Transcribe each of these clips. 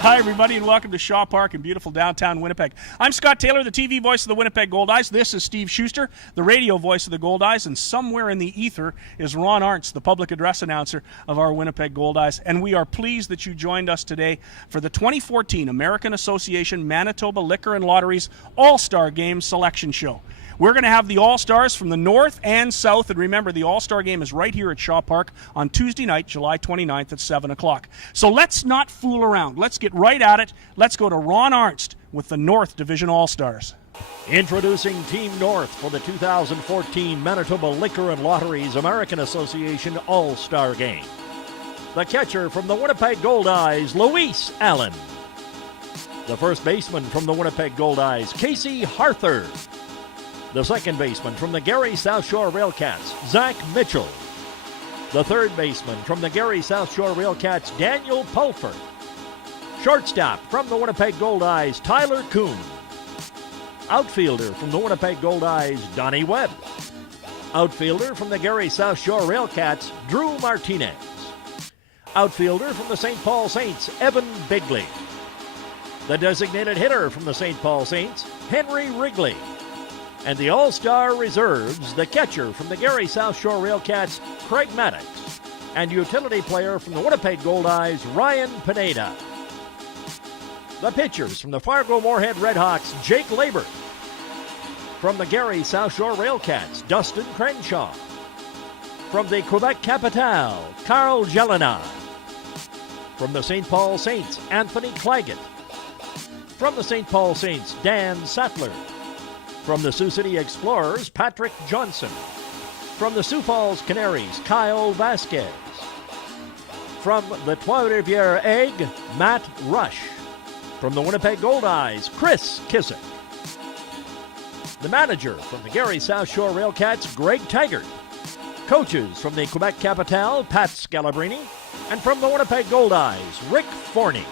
Hi, everybody, and welcome to Shaw Park in beautiful downtown Winnipeg. I'm Scott Taylor, the TV voice of the Winnipeg Goldeyes. This is Steve Schuster, the radio voice of the Goldeyes, and somewhere in the ether is Ron Arntz, the public address announcer of our Winnipeg Goldeyes. And we are pleased that you joined us today for the 2014 American Association Manitoba Liquor and Lotteries All-Star Game Selection Show. We're going to have the All-Stars from the North and South, and remember, the All-Star Game is right here at Shaw Park on Tuesday night, July 29th at 7 o'clock. So let's not fool around. Let's get right at it. Let's go to Ron Arntz with the North Division All-Stars. Introducing Team North for the 2014 Manitoba Liquor and Lotteries American Association All-Star Game. The catcher from the Winnipeg Goldeyes, Luis Allen. The first baseman from the Winnipeg Goldeyes, Casey Harthur. The second baseman from the Gary South Shore Railcats, Zach Mitchell. The third baseman from the Gary South Shore Railcats, Daniel Pulford. Shortstop from the Winnipeg Goldeyes, Tyler Kuhn. Outfielder from the Winnipeg Goldeyes, Donnie Webb. Outfielder from the Gary South Shore Railcats, Drew Martinez. Outfielder from the St. Paul Saints, Evan Bigley. The designated hitter from the St. Paul Saints, Henry Wrigley. And the All-Star Reserves, the catcher from the Gary South Shore Railcats, Craig Maddox. And utility player from the Winnipeg Goldeyes, Ryan Pineda. The pitchers from the Fargo-Moorhead Redhawks, Jake Labor. From the Gary South Shore Railcats, Dustin Crenshaw. From the Quebec Capitale, Carl Jelena. From the St. Paul Saints, Anthony Claggett. From the St. Paul Saints, Dan Sattler. From the Sioux City Explorers, Patrick Johnson. From the Sioux Falls Canaries, Kyle Vasquez. From the Trois-Rivières Egg, Matt Rush. From the Winnipeg Goldeyes, Chris Kissick. The manager from the Gary South Shore Railcats, Greg Taggart. Coaches from the Quebec Capitale, Pat Scalabrini. And from the Winnipeg Goldeyes, Rick Forney.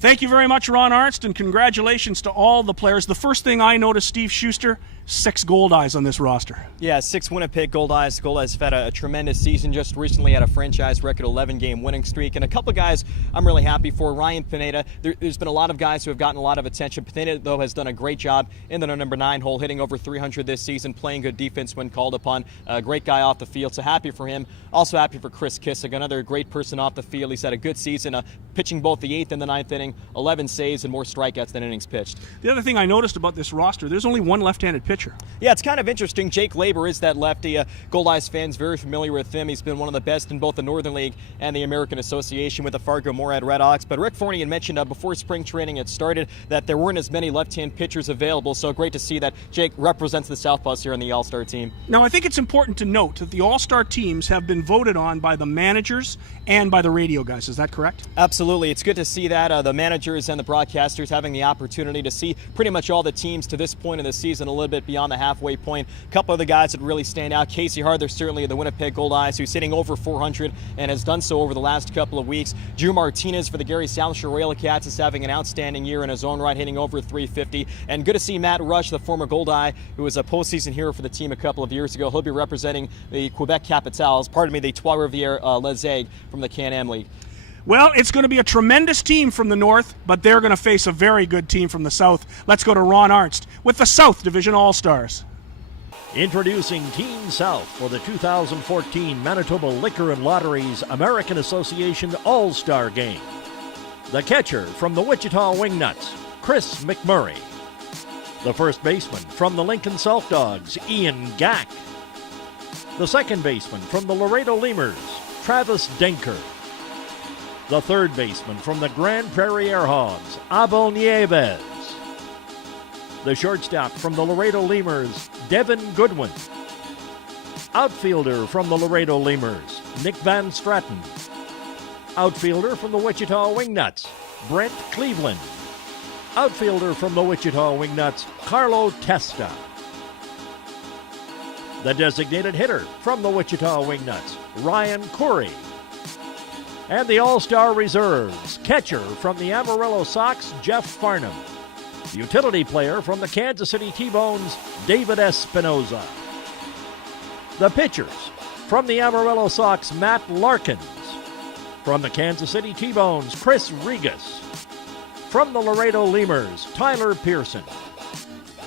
Thank you very much, Ron Arntz, and congratulations to all the players. The first thing I noticed, Steve Schuster, 6 Goldeyes on this roster. Yeah, 6 Winnipeg Goldeyes. The Goldeyes have had a tremendous season. Just recently had a franchise record 11-game winning streak. And a couple guys I'm really happy for. Ryan Pineda. There's been a lot of guys who have gotten a lot of attention. Pineda, though, has done a great job in the number 9 hole, hitting over 300 this season, playing good defense when called upon. A great guy off the field, so happy for him. Also happy for Chris Kissick, another great person off the field. He's had a good season, pitching both the 8th and the 9th inning, 11 saves and more strikeouts than innings pitched. The other thing I noticed about this roster, there's only one left-handed pitcher. Yeah, it's kind of interesting. Jake Labor is that lefty. Goldeyes fans very familiar with him. He's been one of the best in both the Northern League and the American Association with the Fargo-Moorhead Redhawks. But Rick Forney had mentioned before spring training had started that there weren't as many left-hand pitchers available. So great to see that Jake represents the Southpaws here on the All-Star team. Now, I think it's important to note that the All-Star teams have been voted on by the managers and by the radio guys. Is that correct? Absolutely. It's good to see that the managers and the broadcasters having the opportunity to see pretty much all the teams to this point in the season, a little bit beyond the halfway point. A couple of the guys that really stand out. Casey Harthur, certainly of the Winnipeg Goldeyes, who's hitting over 400 and has done so over the last couple of weeks. Drew Martinez for the Gary South Shore Railcats is having an outstanding year in his own right, hitting over 350. And good to see Matt Rush, the former Goldeye, who was a postseason hero for the team a couple of years ago. He'll be representing the Quebec Capitales, the Trois-Rivières Les Aigues from the Can-Am League. Well, it's going to be a tremendous team from the North, but they're going to face a very good team from the South. Let's go to Ron Arntz with the South Division All-Stars. Introducing Team South for the 2014 Manitoba Liquor and Lotteries American Association All-Star Game. The catcher from the Wichita Wingnuts, Chris McMurray. The first baseman from the Lincoln Self Dogs, Ian Gack. The second baseman from the Laredo Lemurs, Travis Denker. The third baseman from the Grand Prairie Airhogs, Abel Nieves. The shortstop from the Laredo Lemurs, Devin Goodwin. Outfielder from the Laredo Lemurs, Nick Van Stratton. Outfielder from the Wichita Wingnuts, Brent Cleveland. Outfielder from the Wichita Wingnuts, Carlo Testa. The designated hitter from the Wichita Wingnuts, Ryan Corey. And the All-Star Reserves, catcher from the Amarillo Sox, Jeff Farnham. Utility player from the Kansas City T-Bones, David Espinoza. The pitchers, from the Amarillo Sox, Matt Larkins. From the Kansas City T-Bones, Chris Regas. From the Laredo Lemurs, Tyler Pearson.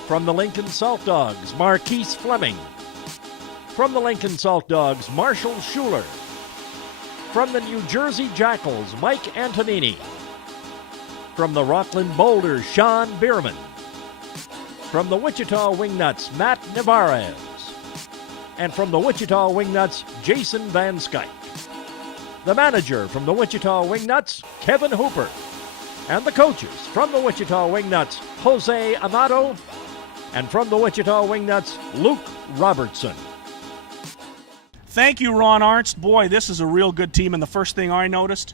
From the Lincoln Salt Dogs, Marquise Fleming. From the Lincoln Salt Dogs, Marshall Schuler. From the New Jersey Jackals, Mike Antonini. From the Rockland Boulders, Sean Bierman. From the Wichita Wingnuts, Matt Navarez. And from the Wichita Wingnuts, Jason Van Skyke. The manager from the Wichita Wingnuts, Kevin Hooper. And the coaches from the Wichita Wingnuts, Jose Amado. And from the Wichita Wingnuts, Luke Robertson. Thank you, Ron Arnst. Boy, this is a real good team, and the first thing I noticed,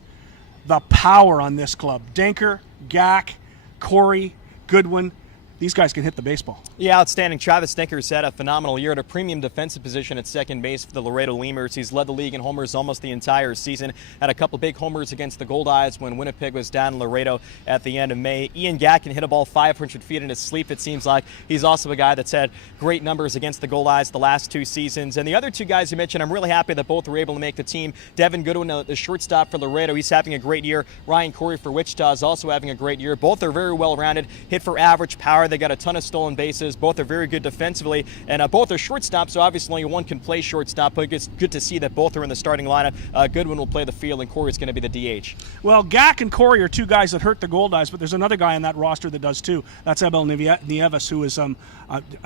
the power on this club. Denker, Gack, Corey, Goodwin. These guys can hit the baseball. Yeah, outstanding. Travis Denker's had a phenomenal year at a premium defensive position at second base for the Laredo Lemurs. He's led the league in homers almost the entire season. Had a couple big homers against the Goldeyes when Winnipeg was down in Laredo at the end of May. Ian Gack can hit a ball 500 feet in his sleep, it seems like. He's also a guy that's had great numbers against the Goldeyes the last 2 seasons. And the other 2 guys you mentioned, I'm really happy that both were able to make the team. Devin Goodwin, the shortstop for Laredo, he's having a great year. Ryan Corey for Wichita is also having a great year. Both are very well-rounded, hit for average power. They got a ton of stolen bases. Both are very good defensively, and both are shortstops, so obviously only one can play shortstop, but it's good to see that both are in the starting lineup. Goodwin will play the field, and Corey's going to be the DH. Well, Gack and Corey are 2 guys that hurt the Goldeyes, but there's another guy on that roster that does too. That's Abel Nieves, who is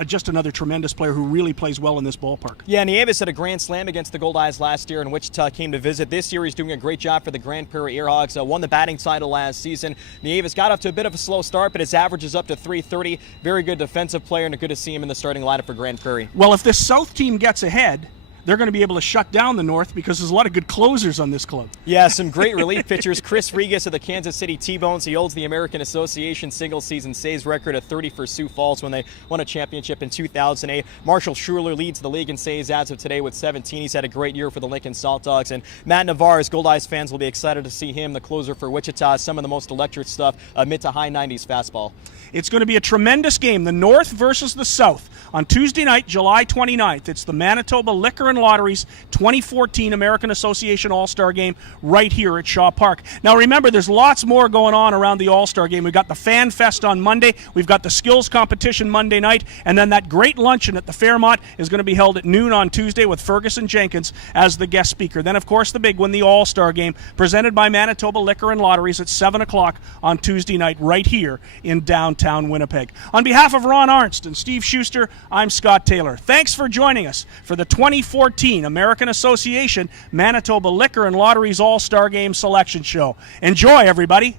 just another tremendous player who really plays well in this ballpark. Yeah, Nieves had a grand slam against the Goldeyes last year, and Wichita came to visit. This year he's doing a great job for the Grand Prairie Airhawks. Won the batting title last season. Nieves got off to a bit of a slow start, but his average is up to .330. Very good defensive player, and good to see him in the starting lineup for Grand Prairie. Well, if this South team gets ahead, they're going to be able to shut down the North because there's a lot of good closers on this club. Yeah, some great relief pitchers. Chris Regas of the Kansas City T-Bones. He holds the American Association single-season saves record of 30 for Sioux Falls when they won a championship in 2008. Marshall Schuler leads the league in saves as of today with 17. He's had a great year for the Lincoln Salt Dogs. And Matt Navarez, Goldeyes fans will be excited to see him, the closer for Wichita. Some of the most electric stuff, mid to high 90s fastball. It's going to be a tremendous game, the North versus the South. On Tuesday night, July 29th, it's the Manitoba Liquor and Lotteries 2014 American Association All-Star Game right here at Shaw Park. Now remember, there's lots more going on around the All-Star Game. We've got the Fan Fest on Monday, we've got the skills competition Monday night, and then that great luncheon at the Fairmont is going to be held at noon on Tuesday with Ferguson Jenkins as the guest speaker. Then, of course, the big one, the All-Star Game, presented by Manitoba Liquor and Lotteries at 7 o'clock on Tuesday night right here in downtown Winnipeg. On behalf of Ron Arnst and Steve Schuster, I'm Scott Taylor. Thanks for joining us for the 2014 American Association Manitoba Liquor and Lotteries All-Star Game Selection Show. Enjoy, everybody.